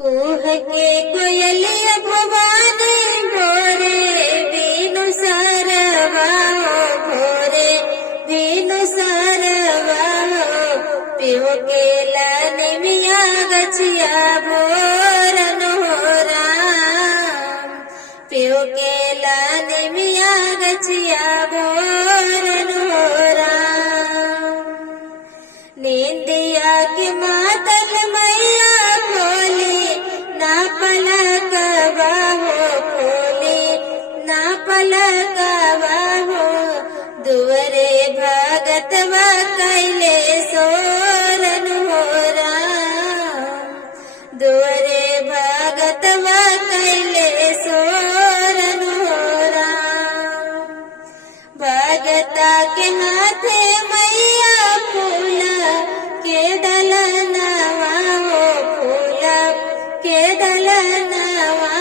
कुह के कोयलिया भवानी भोरे बीनु सरवा भोरे बीनु सरवा पियो के लाने मिया गछिया भोरन हो राम पियो के लाने मिया गछिया भोरन हो राम नींदिया के मातल मैया खोली ना पलक बाहो खोली ना पलक बाहो दुवरे भगतवा कैले सोरन हो राम दुवरे भगतवा कैले सोरन हो राम भगता के हाथे मैया फूल के दलनवा हो फूल के दलनवा